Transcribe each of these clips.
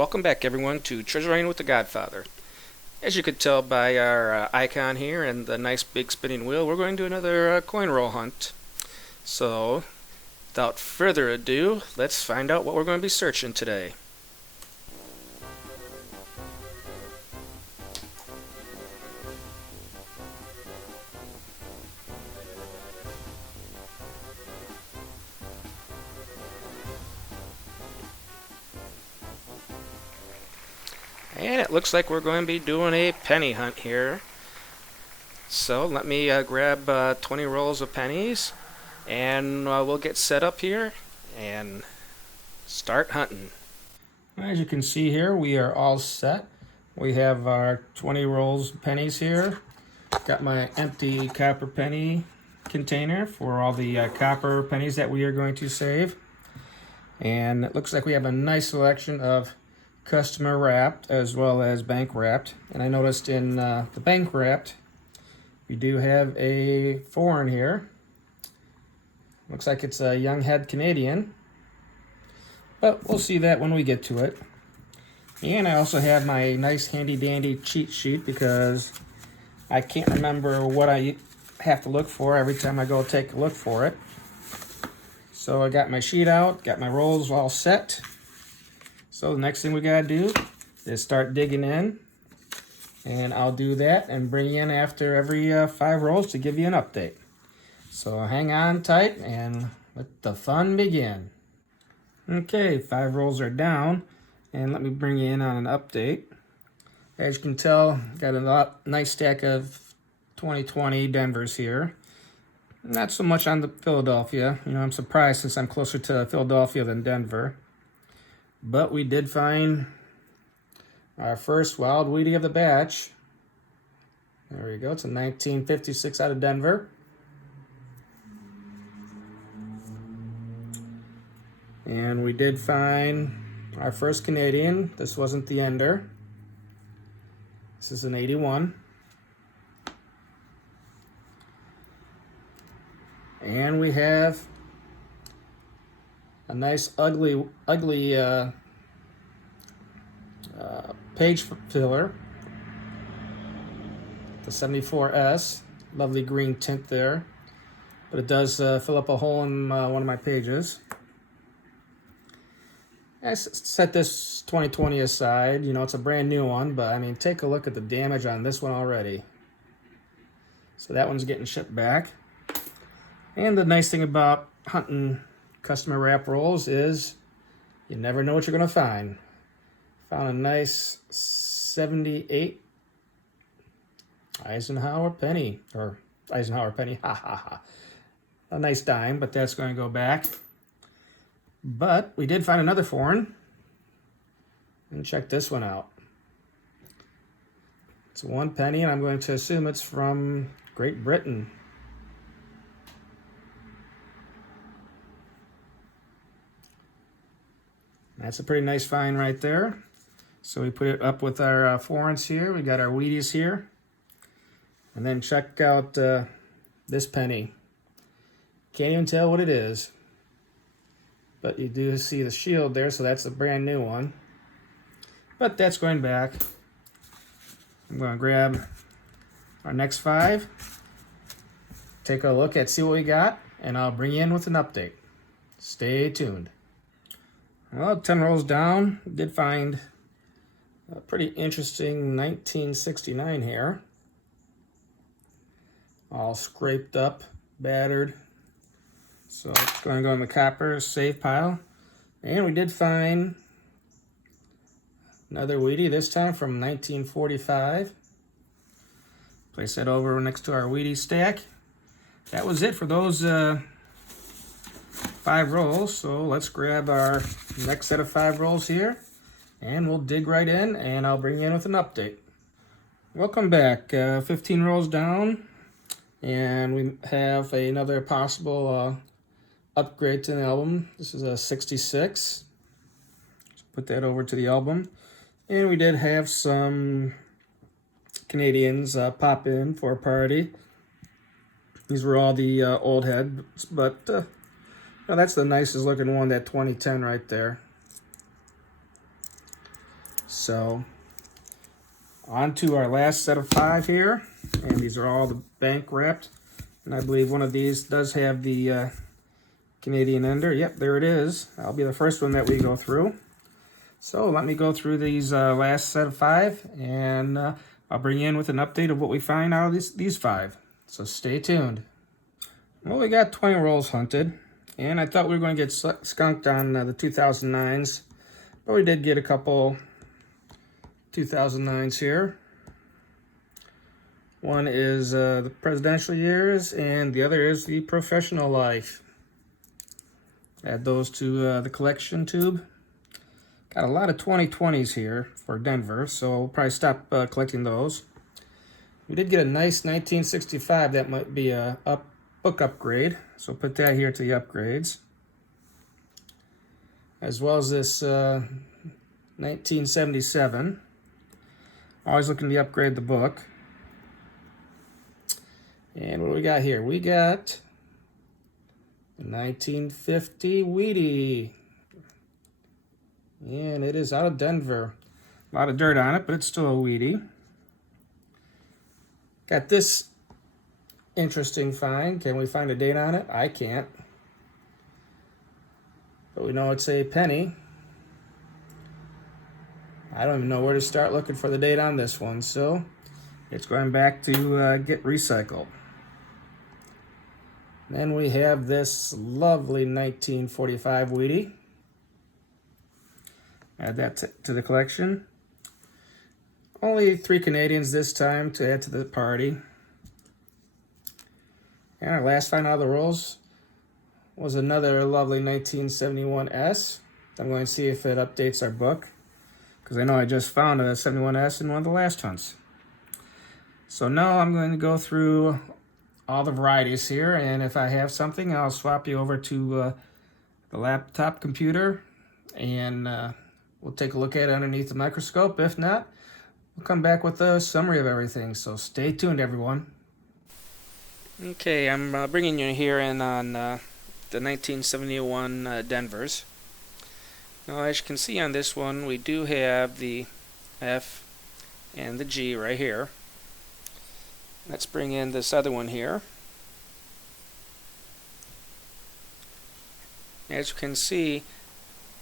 welcome back everyone to Treasure Hunting with the Godfather. As you could tell by our icon here and the nice big spinning wheel, we're going to do another coin roll hunt. So, without further ado, let's find out what we're going to be searching today. And it looks like we're going to be doing a penny hunt here. So let me grab 20 rolls of pennies and we'll get set up here and start hunting. As you can see here, we are all set. We have our 20 rolls of pennies here. Got my empty copper penny container for all the copper pennies that we are going to save. And it looks like we have a nice selection of customer wrapped as well as bank wrapped, and I noticed in the bank wrapped we do have a foreign here. Looks like it's a young head Canadian, but we'll see that when we get to it. And I also have my nice handy dandy cheat sheet because I can't remember what I have to look for every time I go take a look for it. So I got my sheet out, got my rolls all set. So the next thing we gotta do is start digging in, and I'll do that and bring you in after every 5 rolls to give you an update. So hang on tight and let the fun begin. Okay, 5 rolls are down, and let me bring you in on an update. As you can tell, got a nice stack of 2020 Denvers here. Not so much on the Philadelphia. You know, I'm surprised since I'm closer to Philadelphia than Denver. But we did find our first wild weedie of the batch. There we go. It's a 1956 out of Denver. And we did find our first Canadian. This wasn't the ender. This is an 81. And we have a nice ugly page filler, the 74S, lovely green tint there, but it does fill up a hole in one of my pages. I set this 2020 aside. You know, it's a brand new one, but I mean, take a look at the damage on this one already. So that one's getting shipped back. And the nice thing about hunting customer wrap rolls is you never know what you're going to find. Found a nice 78 Eisenhower penny, ha ha ha. A nice dime, but that's going to go back. But we did find another foreign, and check this one out. It's 1 penny, and I'm going to assume it's from Great Britain. That's a pretty nice find right there. So we put it up with our foreigns here. We got our Wheaties here. And then check out this penny. Can't even tell what it is. But you do see the shield there, so that's a brand new one. But that's going back. I'm going to grab our next 5. Take a look at see what we got, and I'll bring you in with an update. Stay tuned. Well, 10 rolls down, did find a pretty interesting 1969 here. All scraped up, battered. So it's going to go in the copper save pile. And we did find another Wheatie, this time from 1945. Place that over next to our Wheatie stack. That was it for those 5 rolls, so let's grab our next set of 5 rolls here, and we'll dig right in, and I'll bring you in with an update. Welcome back. 15 rolls down, and we have another possible upgrade to the album. This is a 66. Let's put that over to the album, and we did have some Canadians pop in for a party. These were all the old heads, but well, that's the nicest looking one, that 2010 right there. So on to our last set of 5 here, and these are all the bank wrapped, and I believe one of these does have the Canadian ender. Yep, there it is. That'll be the first one that we go through. So let me go through these last set of 5, and I'll bring you in with an update of what we find out of these 5. So stay tuned. Well, we got 20 rolls hunted, and I thought we were going to get skunked on the 2009s, but we did get a couple 2009s here. One is the presidential years, and the other is the professional life. Add those to the collection tube. Got a lot of 2020s here for Denver, so we'll probably stop collecting those. We did get a nice 1965 that might be a book upgrade, so put that here to the upgrades. As well as this 1977. Always looking to upgrade the book. And what do we got here? We got the 1950 Wheatie. And it is out of Denver. A lot of dirt on it, but it's still a Wheatie. Got this interesting find. Can we find a date on it? I can't. But we know it's a penny. I don't even know where to start looking for the date on this one, so it's going back to get recycled. Then we have this lovely 1945 Wheatie. Add that to the collection. Only 3 Canadians this time to add to the party. And our last find out of the rolls was another lovely 1971 S. I'm going to see if it updates our book, because I know I just found a 71S in one of the last hunts. So now I'm going to go through all the varieties here, and if I have something, I'll swap you over to the laptop computer, and we'll take a look at it underneath the microscope. If not, we'll come back with a summary of everything. So stay tuned, everyone. Okay, I'm bringing you here in on the 1971 Denvers. Now, as you can see on this one, we do have the F and the G right here. Let's bring in this other one here. As you can see,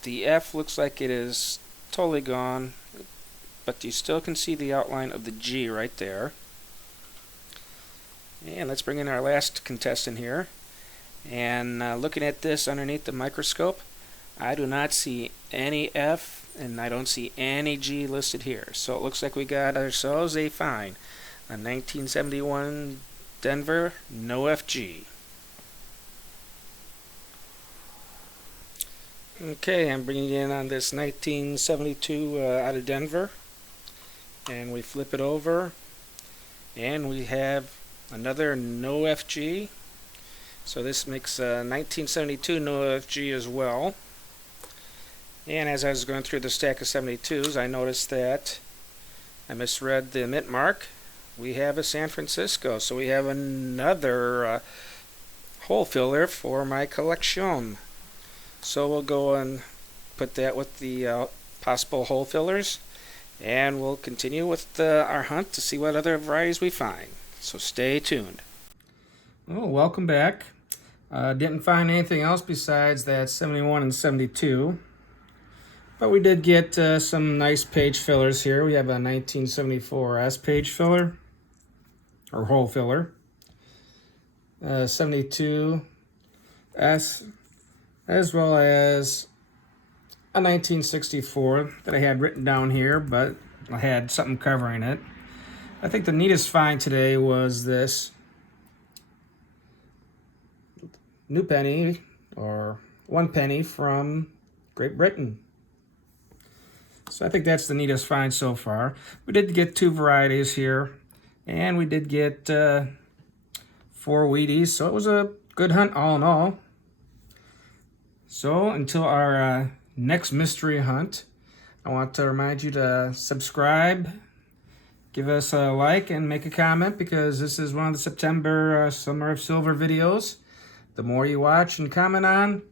the F looks like it is totally gone, but you still can see the outline of the G right there. And let's bring in our last contestant here. And looking at this underneath the microscope, I do not see any F, and I don't see any G listed here. So it looks like we got ourselves a find. A 1971 Denver, no FG. Okay, I'm bringing in on this 1972 out of Denver. And we flip it over, and we have another no FG. So this makes 1972 no FG as well. And as I was going through the stack of 72s, I noticed that I misread the mint mark. We have a San Francisco, so we have another hole filler for my collection. So we'll go and put that with the possible hole fillers, and we'll continue with our hunt to see what other varieties we find. So stay tuned. Well, welcome back. Didn't find anything else besides that 71 and 72. But we did get some nice page fillers here. We have a 1974 S page filler, or hole filler. 72 S, as well as a 1964 that I had written down here, but I had something covering it. I think the neatest find today was this new penny, or 1 penny from Great Britain. So I think that's the neatest find so far. We did get 2 varieties here, and we did get 4 Wheaties, so it was a good hunt all in all. So until our next mystery hunt, I want to remind you to subscribe, give us a like, and make a comment, because this is one of the September Summer of Silver videos. The more you watch and comment on,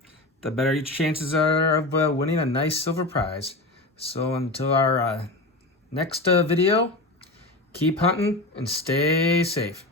the better your chances are of winning a nice silver prize. So until our next video, keep hunting and stay safe.